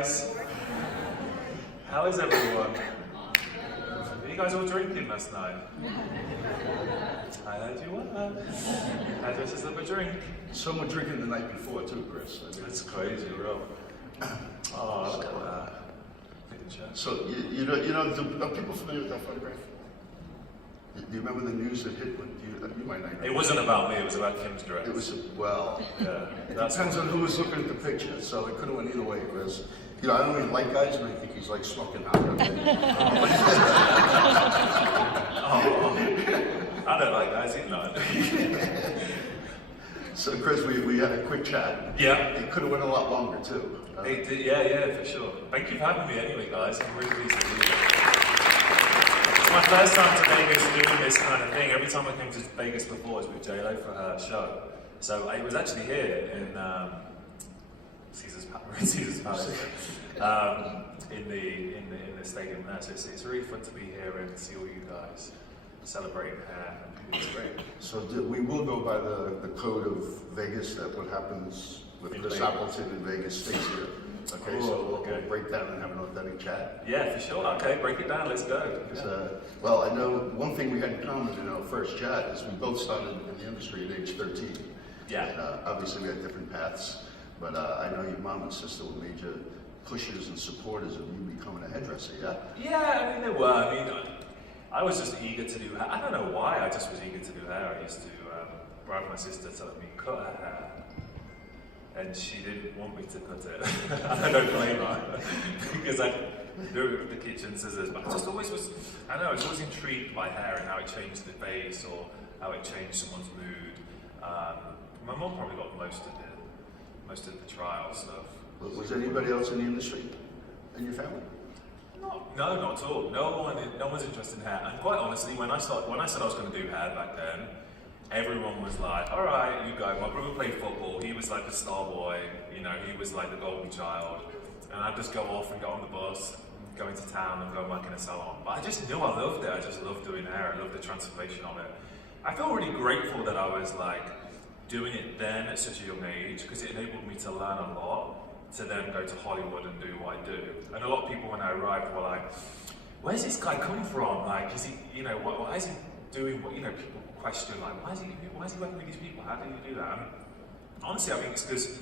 guys. How is everyone? Were you guys all drinking last night? I heard you were. I just as a drink. Some were drinking the night before too, Chris. That's crazy, bro. Oh, look at that. So you know, are people familiar with that photograph? Do you remember the news that hit? You might not know. It wasn't about me. It was about Kim's dress. It was well. Yeah. It depends on who was looking at the picture. So it could have went either way. Because I don't really like guys, and I think he's like smoking hot. I don't like guys either. So Chris, we had a quick chat. Yeah. It could have went a lot longer too. It did, yeah, for sure. Thank you for having me anyway, guys. I'm really pleased to be here. It's my first time to Vegas doing this kind of thing. Every time I came to Vegas before, it was with J-Lo for her show. So I was actually here in Caesar's Palace, in the stadium there. So it's really fun to be here and see all you guys celebrating hair. It's great. So we will go by the code of Vegas, that what happens with Chris Appleton in Vegas stays here. Okay, cool. So we'll break down and have an authentic chat. Yeah, for sure. Okay, break it down. Let's go. Well, I know one thing we had in common in our first chat is we both started in the industry at age 13. Yeah. And, obviously, we had different paths, but I know your mom and sister were major pushers and supporters of you becoming a hairdresser. Yeah. Yeah, I mean they were. I mean, I was just eager to do hair. I don't know why. I just was eager to do hair. I used to bribe my sister to let me cut her hair. And she didn't want me to cut it. I don't blame her. Because I do it with the kitchen scissors. But I just always was, I don't know, I was always intrigued by hair and how it changed the face or how it changed someone's mood. My mom probably got most of the trial stuff. Was anybody else in the industry in your family? No, not at all. No one's interested in hair. And quite honestly, when I said I was going to do hair back then, everyone was like, all right, you go. My brother played football. He was like the star boy. You know, he was like the golden child. And I'd just go off and go on the bus, go into town and go work in a salon. But I just knew I loved it. I just loved doing hair. I loved the transformation of it. I feel really grateful that I was like doing it then at such a young age because it enabled me to learn a lot to then go to Hollywood and do what I do. And a lot of people when I arrived were like, where's this guy come from? Like, is he, you know, why is he doing what, you know, people question like, why is he working with these people? How do you do that? And honestly, I think it's because,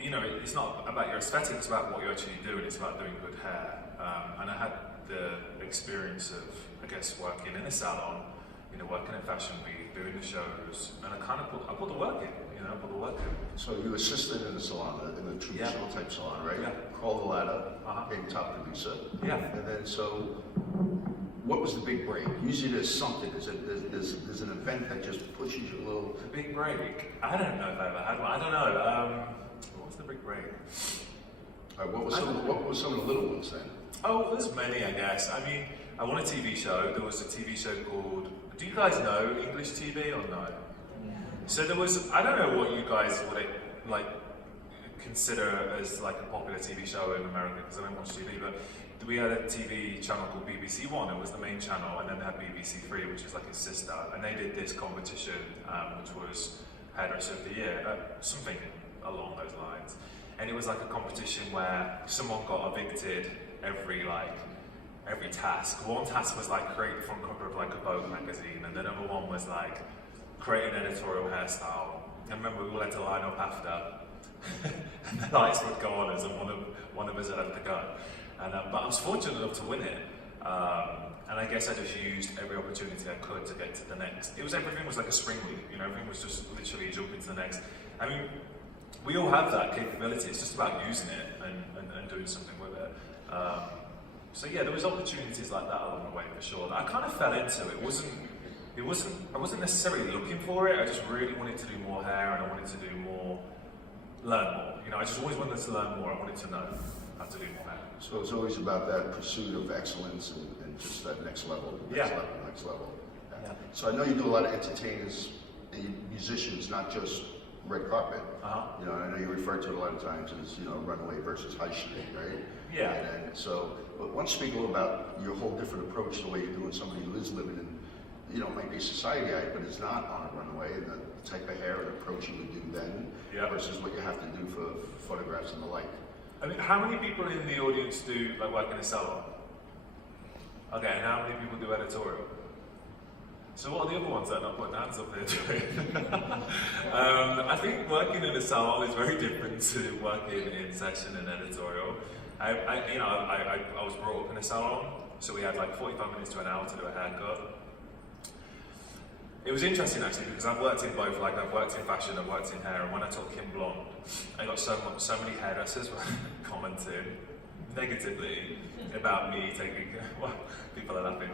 you know, it's not about your aesthetic, it's about what you actually do, and it's about doing good hair. And I had the experience of, I guess, working in a salon, you know, working at Fashion Week, doing the shows, and I put the work in, you know, put the work in. So you assisted in the salon, in the traditional type salon, right? Yeah. Crawl the ladder, became top producer. Yeah. And then so, what was the big break? Usually there's something, there's an event that just pushes you a little. The big break? I don't know if I ever had one. I don't know. What was the big break? What were some of the little ones then? Oh, there's many, I guess. I mean, I won a TV show. There was a TV show called, do you guys know English TV or no? Yeah. So there was, I don't know what you guys would like consider as like a popular TV show in America because I don't watch TV, but we had a TV channel called BBC One. It was the main channel, and then they had BBC Three, which is like its sister, and they did this competition, which was Hairdresser of the Year, something along those lines. And it was like a competition where someone got evicted every task. One task was like create the front cover of like a Vogue magazine, and the other one was like create an editorial hairstyle. And remember, we all had to line up after, and the lights would go on as one of us had to go. And, but I was fortunate enough to win it, and I guess I just used every opportunity I could to get to the next. Everything was like a spring week, you know, everything was just literally jumping to the next. I mean, we all have that capability, it's just about using it and doing something with it. So yeah, there was opportunities like that along the way for sure. That I kind of fell into. I wasn't necessarily looking for it, I just really wanted to do more hair and I wanted to do more, learn more. You know, I just always wanted to learn more, I wanted to know how to do more hair. So it's always about that pursuit of excellence and just that next level, next level. Yeah. So I know you do a lot of entertainers and musicians, not just red carpet. You know, I know you refer to it a lot of times as, you know, runway versus high street, right? Yeah. And so, but why don't you speak a little about your whole different approach, the way you're doing somebody who is living in, you know, maybe society-eyed, but is not on a runway, and the type of hair and approach you would do then versus what you have to do for photographs and the like. I mean, how many people in the audience do like work in a salon? Okay, and how many people do editorial? So what are the other ones that are not putting hands up there doing? I think working in a salon is very different to working in session and editorial. I was brought up in a salon, so we had like 45 minutes to an hour to do a haircut. It was interesting actually because I've worked in both, like I've worked in fashion, I've worked in hair, and when I took Kim Blonde, I got so many hairdressers commenting negatively about me taking, well, people are laughing,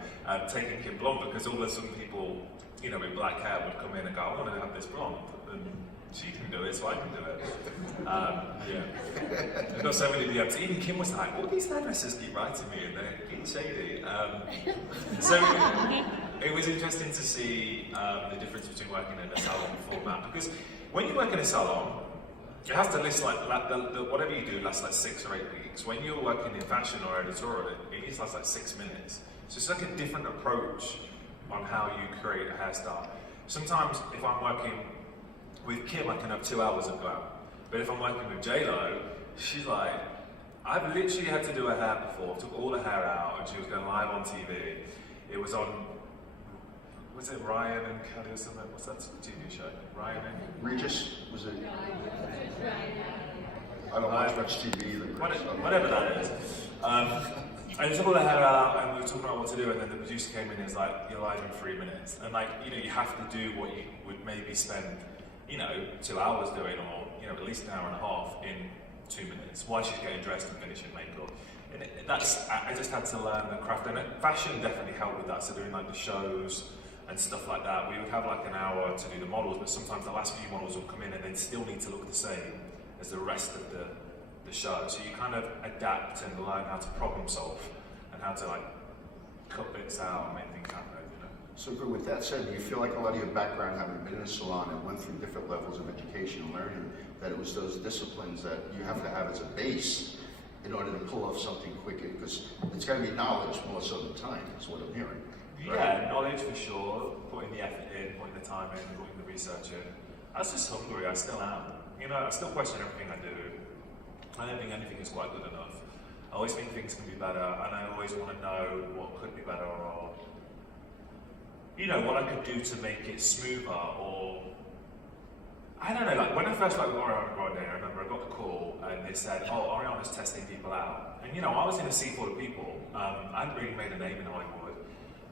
taking Kim Blonde, because all of a sudden people, you know, with black hair would come in and go, I want to have this blonde, and she can do it, so I can do it. Yeah. I've got so many DMs. Even Kim was like, all these hairdressers keep writing me and they're getting shady. So it was interesting to see the difference between working in a salon format, because when you work in a salon, it has to last like whatever you do lasts like 6 or 8 weeks. When you're working in fashion or editorial, it usually lasts like 6 minutes. So it's like a different approach on how you create a hairstyle. Sometimes if I'm working with Kim, I can have 2 hours of glam. But if I'm working with J-Lo, she's like, I've literally had to do her hair before, took all the hair out, and she was going live on TV. It was on, was it Ryan and Kelly or something? What's that TV show? Ryan and Regis, was it? I don't watch much TV either. Whatever that is. I took all the hair out and we were talking about what to do, and then the producer came in and was like, you're live in 3 minutes. And like, you know, you have to do what you would maybe spend, you know, 2 hours doing, or, you know, at least an hour and a half in 2 minutes while she's getting dressed and finishing makeup. And I just had to learn the craft, and fashion definitely helped with that. So doing like the shows and stuff like that, we would have like an hour to do the models, but sometimes the last few models will come in and they still need to look the same as the rest of the show. So you kind of adapt and learn how to problem solve and how to like cut bits out and make things happen, you know. So good. With that said, do you feel like a lot of your background, having been in a salon and went through different levels of education and learning, that it was those disciplines that you have to have as a base in order to pull off something quicker? Because it's got to be knowledge more so than time, is what I'm hearing. Right? Yeah, knowledge for sure, putting the effort in, putting the time in, putting the research in. I was just hungry, I still am. You know, I still question everything I do. I don't think anything is quite good enough. I always think things can be better, and I always want to know what could be better, or, you know, what I could do to make it smoother, or, I don't know, like when I first started with Ariana Grande, I remember I got the call and they said, oh, Ariana's testing people out. And you know, I was in a sea full of people. I hadn't really made a name in Hollywood.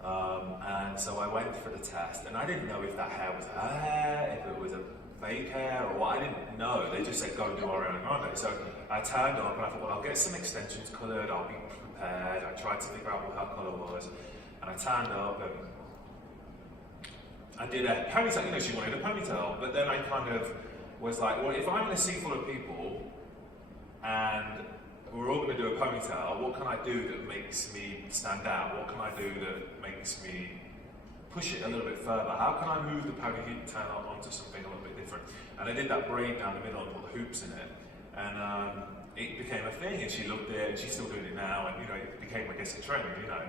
And so I went for the test, and I didn't know if that hair was her hair, if it was a fake hair, or what. I didn't know. They just said, go do Ariana Grande. So I turned up and I thought, well, I'll get some extensions coloured, I'll be prepared. I tried to figure out what her colour was. And I turned up and I did a ponytail, you know, she wanted a ponytail, but then I kind of was like, well, if I'm in a sea full of people and we're all going to do a ponytail, what can I do that makes me stand out? What can I do that makes me push it a little bit further? How can I move the ponytail onto something a little bit different? And I did that braid down the middle and put the hoops in it, and it became a thing, and she loved it, and she's still doing it now, and you know, it became, I guess, a trend, you know.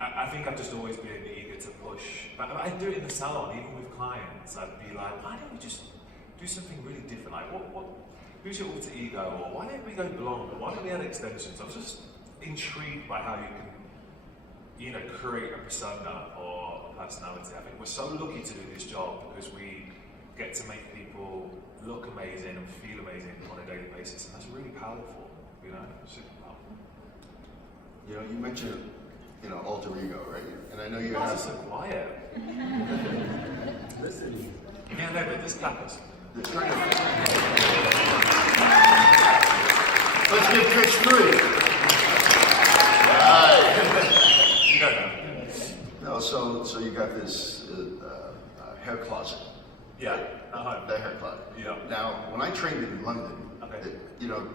I think I've just always been eager to push, but I do it in the salon, even with clients. I'd be like, why don't we just do something really different? Like, who's your alter ego? Or why don't we go blonde? Or why don't we add extensions? I was just intrigued by how you can, you know, create a persona or a personality. I think we're so lucky to do this job because we get to make people look amazing and feel amazing on a daily basis, and that's really powerful, you know? It's super powerful. You know, you mentioned, you know, alter ego, right? And I know you guys have... are so quiet. Listen. Yeah, no, but just clap us. Let's give Chris 3. Right. You go now. No, so you got this hair closet. Yeah, at home. The hair closet. Yeah. Now, when I trained in London, okay. you know,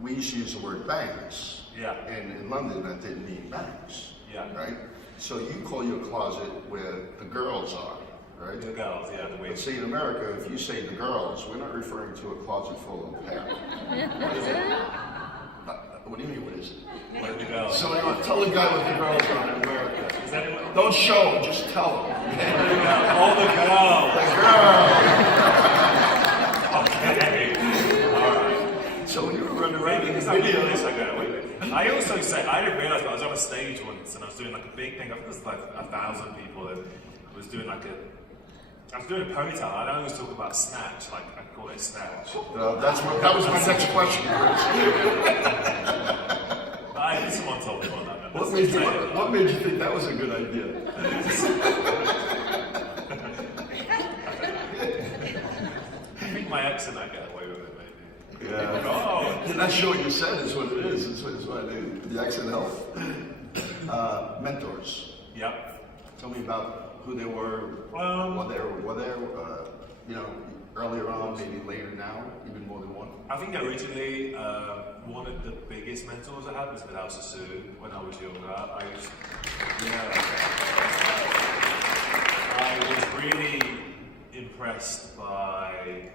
we used to use the word bangs. Yeah. And in London, that didn't mean bangs. Yeah. Right? So you call your closet where the girls are, right? The girls, yeah, the But wigs. see, in America, if you say the girls, we're not referring to a closet full of hair. What is it? What do you mean, what is it? What are the girls? So anyway, tell the guy what the girls are in America. Is that anyone? Don't show them, just tell them. All the girls. The girls. Okay. Alright. around maybe in because the I'm video. English, I get away with it. I also say, I didn't realize, but I was on a stage once and I was doing like a big thing. I think there's like 1,000 people and I was doing like I was doing a ponytail. I always talk about snatch, like I call it snatch. That was my next question, Chris. Someone told me about that. What made you think that was a good idea? I think my accent, I get away with it, maybe. Yeah. Oh. You're not sure what you said is what it is. It's what the accent helps. Mentors. Yep. Tell me about who they were, what they were, you know, earlier on, maybe later now, even more than one. I think originally, one of the biggest mentors I had was Vidal Sassoon when I was younger. I was really impressed by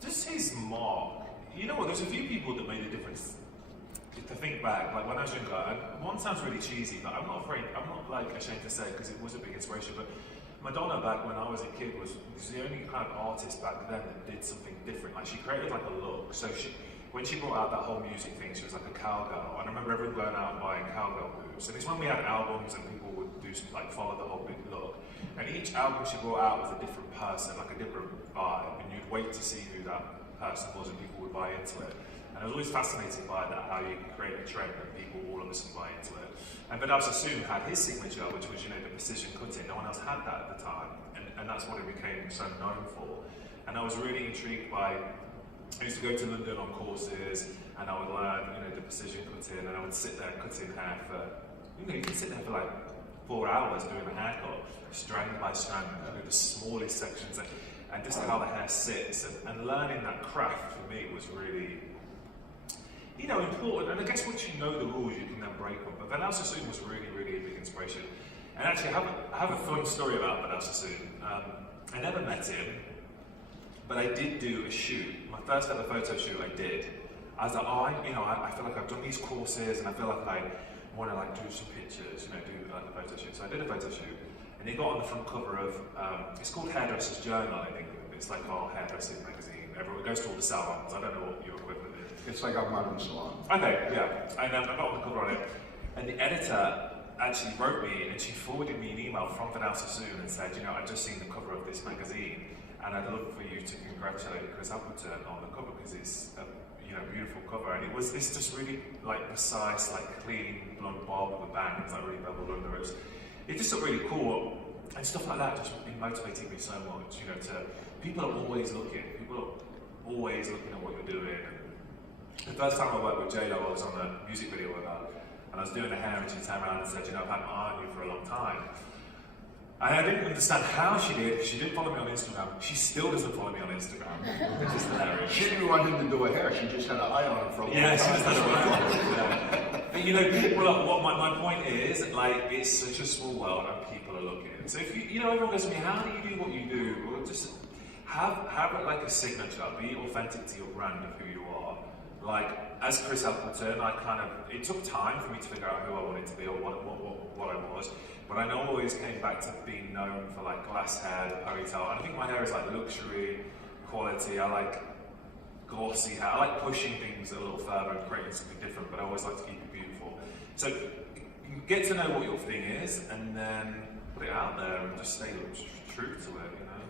just his mark. You know what, there's a few people that made a difference. To think back, like when I was younger, one sounds really cheesy, but I'm not like ashamed to say it because it was a big inspiration, but Madonna back when I was a kid was the only kind of artist back then that did something different. Like she created like a look. So when she brought out that whole music thing, she was like a cowgirl. And I remember everyone going out and buying cowgirl boots. And it's when we had albums and people would do like follow the whole big look. And each album she brought out was a different person, like a different vibe. And you'd wait to see who that person was and people would buy into it. And I was always fascinated by that, how you can create a trend and people all of a sudden buy into it. And Vidal Sassoon had his signature, which was, you know, the precision cutting. No one else had that at the time. And that's what it became so known for. And I was really intrigued by, I used to go to London on courses and I would learn, you know, the precision cutting, and I would sit there cutting hair for, you know, you can sit there for like 4 hours doing a haircut, strand by strand, you know, the smallest sections, and just how the hair sits. And learning that craft for me was really, you know, important. And I guess once you know the rules, you can then break them. But Vidal Sassoon was really, really a big inspiration. And actually, I have a fun story about Vidal Sassoon. I never met him, but I did do a shoot. My first ever photo shoot I did. I was like, I feel like I've done these courses and I feel like I want to like do some pictures, you know, do like a photo shoot. So I did a photo shoot, and he got on the front cover of, it's called Hairdresser's Journal, I think. It's like our hairdressing magazine. Everyone goes to all the salons. I don't know what your equivalent is. It's like our modern salon. Okay, yeah. And I got on the cover on it, and the editor actually wrote me, and she forwarded me an email from Vidal Sassoon and said, you know, I've just seen the cover of this magazine, and I'd love for you to congratulate Chris Appleton on the cover because it's a, you know, beautiful cover. And it's just really like precise, like clean blonde bob with a bang. It's like really beveled under it. It just looked really cool, and stuff like that just been motivating me so much. You know, people are always looking. People are always looking at what you're doing. The first time I worked with J-Lo, I was on a music video with her, and I was doing her hair, and she turned around and said, you know, I've had my eye on you for a long time. And I didn't understand how she did. She didn't follow me on Instagram. She still doesn't follow me on Instagram, which is hilarious. She didn't want him to do her hair. She just had an eye on him for a long time. Yeah, she just had an eye on him. Yeah. But you know, people are, what my point is, like, it's such a small world and people are looking. So if you know, everyone goes to me, how do you do what you do? Well, just have it like a signature. Be authentic to your brand of who you are. Like, as Chris Appleton, it took time for me to figure out who I wanted to be or what I was, but I always came back to being known for like glass hair, the ponytail, and I think my hair is like luxury, quality. I like glossy hair. I like pushing things a little further and creating something different, but I always like to keep it beautiful. So you get to know what your thing is, and then put it out there and just stay true to it, you know.